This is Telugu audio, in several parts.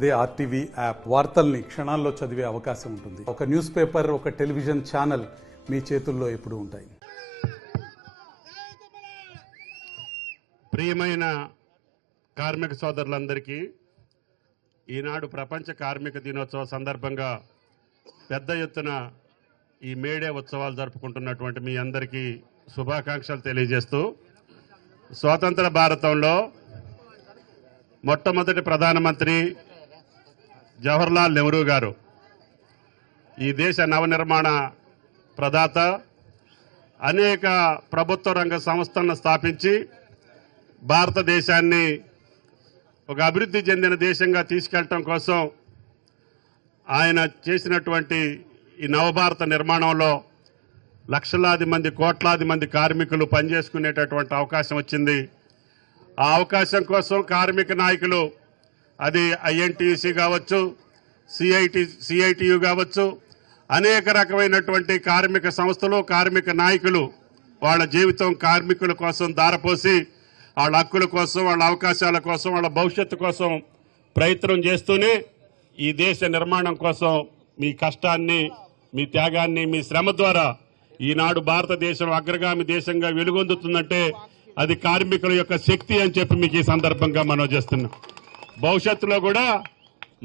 అదే ఆర్టీవీ యాప్ వార్తల్ని క్షణాల్లో చదివే అవకాశం ఉంటుంది. ఒక న్యూస్ పేపర్, ఒక టెలివిజన్ ఛానల్ మీ చేతుల్లో ఎప్పుడూ ఉంటాయి. ప్రియమైన కార్మిక సోదరులందరికీ ఈనాడు ప్రపంచ కార్మిక దినోత్సవ సందర్భంగా పెద్ద ఎత్తున ఈ మేడే ఉత్సవాలు జరుపుకుంటున్నటువంటి మీ అందరికీ శుభాకాంక్షలు తెలియజేస్తూ, స్వాతంత్ర భారతంలో మొట్టమొదటి ప్రధానమంత్రి జవహర్లాల్ నెహ్రూ గారు ఈ దేశ నవనిర్మాణ ప్రదాత, అనేక ప్రభుత్వ రంగ సంస్థలను స్థాపించి భారతదేశాన్ని ఒక అభివృద్ధి చెందిన దేశంగా తీసుకెళ్ళటం కోసం ఆయన చేసినటువంటి ఈ నవభారత నిర్మాణంలో లక్షలాది మంది, కోట్లాది మంది కార్మికులు పనిచేసుకునేటటువంటి అవకాశం వచ్చింది. ఆ అవకాశం కోసం కార్మిక నాయకులు, అది ఐఎన్టీయూసీ కావచ్చు, సిఐటియు కావచ్చు, అనేక రకమైనటువంటి కార్మిక సంస్థలు, కార్మిక నాయకులు వాళ్ళ జీవితం కార్మికుల కోసం ధారపోసి వాళ్ళ హక్కుల కోసం, వాళ్ళ అవకాశాల కోసం, వాళ్ళ భవిష్యత్తు కోసం ప్రయత్నం చేస్తూనే ఈ దేశ నిర్మాణం కోసం మీ కష్టాన్ని, మీ త్యాగాన్ని, మీ శ్రమ ద్వారా ఈనాడు భారతదేశం అగ్రగామి దేశంగా వెలుగొందుతుందంటే అది కార్మికుల యొక్క శక్తి అని చెప్పి మీకు ఈ సందర్భంగా మనం చేస్తున్నాం. భవిష్యత్తులో కూడా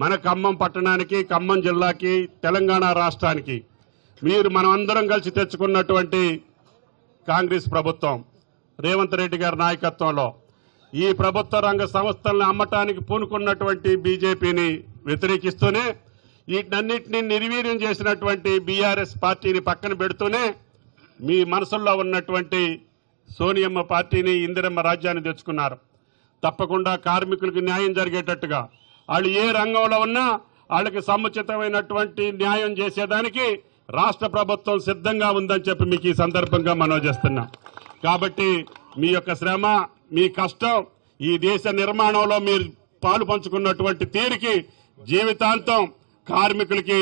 మన ఖమ్మం పట్టణానికి, ఖమ్మం జిల్లాకి, తెలంగాణ రాష్ట్రానికి మనం అందరం కలిసి తెచ్చుకున్నటువంటి కాంగ్రెస్ ప్రభుత్వం, రేవంత్ రెడ్డి గారి నాయకత్వంలో ఈ ప్రభుత్వ రంగ సంస్థలను అమ్మటానికి పూనుకున్నటువంటి బీజేపీని వ్యతిరేకిస్తూనే, వీటన్నిటినీ నిర్వీర్యం చేసినటువంటి బీఆర్ఎస్ పార్టీని పక్కన పెడుతూనే మీ మనసుల్లో ఉన్నటువంటి సోనియమ్మ పార్టీని, ఇందిరమ్మ రాజ్యాన్ని తెచ్చుకున్నారు. తప్పకుండా కార్మికులకు న్యాయం జరిగేటట్టుగా వాళ్ళు ఏ రంగంలో ఉన్నా వాళ్ళకి సముచితమైనటువంటి న్యాయం చేసేదానికి రాష్ట్ర ప్రభుత్వం సిద్ధంగా ఉందని చెప్పి మీకు ఈ సందర్భంగా మనవి చేస్తున్నాం. కాబట్టి మీ యొక్క శ్రమ, మీ కష్టం, ఈ దేశ నిర్మాణంలో మీరు పాలు పంచుకున్నటువంటి తీరుకి జీవితాంతం కార్మికులకి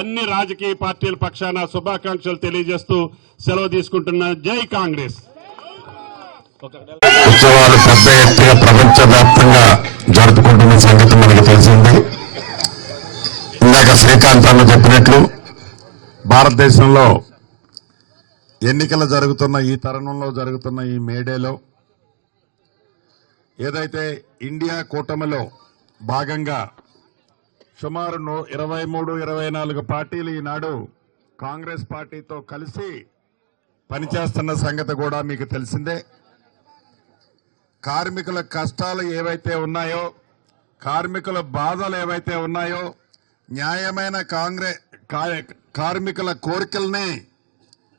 అన్ని రాజకీయ పార్టీల పక్షాన శుభాకాంక్షలు తెలియజేస్తూ సెలవు తీసుకుంటున్నా. జై కాంగ్రెస్. ఉత్సవాలు పెద్ద ఎత్తుగా ప్రపంచవ్యాప్తంగా జరుపుకుంటున్న సంగతి మనకు తెలిసింది. ఇందాక శ్రీకాంత్ అన్న చెప్పినట్లు భారతదేశంలో ఎన్నికలు జరుగుతున్న ఈ తరుణంలో జరుగుతున్న ఈ మేడేలో ఏదైతే ఇండియా కూటమిలో భాగంగా సుమారు 23-24 పార్టీలు ఈనాడు కాంగ్రెస్ పార్టీతో కలిసి పనిచేస్తున్న సంగతి కూడా మీకు తెలిసిందే. కార్మికుల కష్టాలు ఏవైతే ఉన్నాయో, కార్మికుల బాధలు ఏవైతే ఉన్నాయో, న్యాయమైన కార్మికుల కోరికల్ని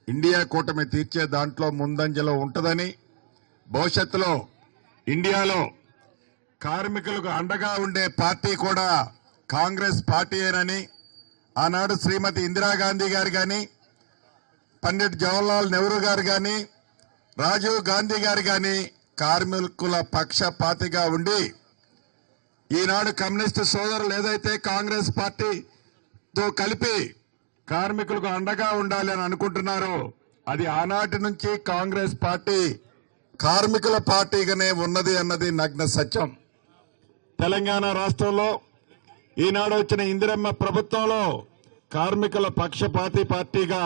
ఇండియా కూటమి తీర్చే దాంట్లో ముందంజలో ఉంటుందని, భవిష్యత్తులో ఇండియాలో కార్మికులకు అండగా ఉండే పార్టీ కూడా కాంగ్రెస్ పార్టీయేనని ఆనాడు శ్రీమతి ఇందిరాగాంధీ గారు కానీ, పండిట్ జవహర్లాల్ నెహ్రూ గారు కానీ, రాజీవ్ గాంధీ గారు కానీ కార్మికుల పక్షపాతిగా ఉండి ఈనాడు కమ్యూనిస్టు సోదరులు ఏదైతే కాంగ్రెస్ పార్టీతో కలిపి కార్మికులకు అండగా ఉండాలి అని అనుకుంటున్నారో, అది ఆనాటి నుంచి కాంగ్రెస్ పార్టీ కార్మికుల పార్టీగానే ఉన్నది అన్నది నగ్న సత్యం. తెలంగాణ రాష్ట్రంలో ఈనాడు వచ్చిన ఇందిరమ్మ ప్రభుత్వంలో కార్మికుల పక్షపాతి పార్టీగా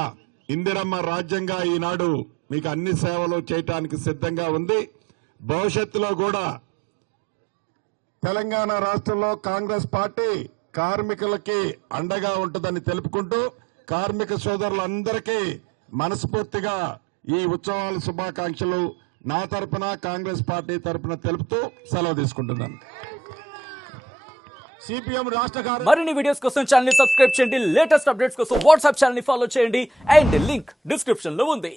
ఇందిరమ్మ రాజ్యంగా ఈనాడు మీకు అన్ని సేవలు చేయటానికి సిద్ధంగా ఉంది. భవిష్యత్తులో కూడా తెలంగాణ రాష్ట్రంలో కాంగ్రెస్ పార్టీ కార్మికులకి అండగా ఉంటుందని తెలుపుకుంటూ, కార్మిక సోదరులందరికీ మనస్ఫూర్తిగా ఈ ఉత్సవాల శుభాకాంక్షలు నా తరపున, కాంగ్రెస్ పార్టీ తరపున తెలుపుతూ సెలవు తీసుకుంటున్నాను. సిపిఎం రాష్ట్ర మరిన్ని వీడియోస్ కోసం ఛానల్ ని సబ్స్క్రైబ్ చేయండి. లేటెస్ట్ అప్డేట్స్ కోసం వాట్సాప్ ఛానల్ ని ఫాలో చేయండి. అండ్ లింక్ డిస్క్రిప్షన్ లో ఉంది.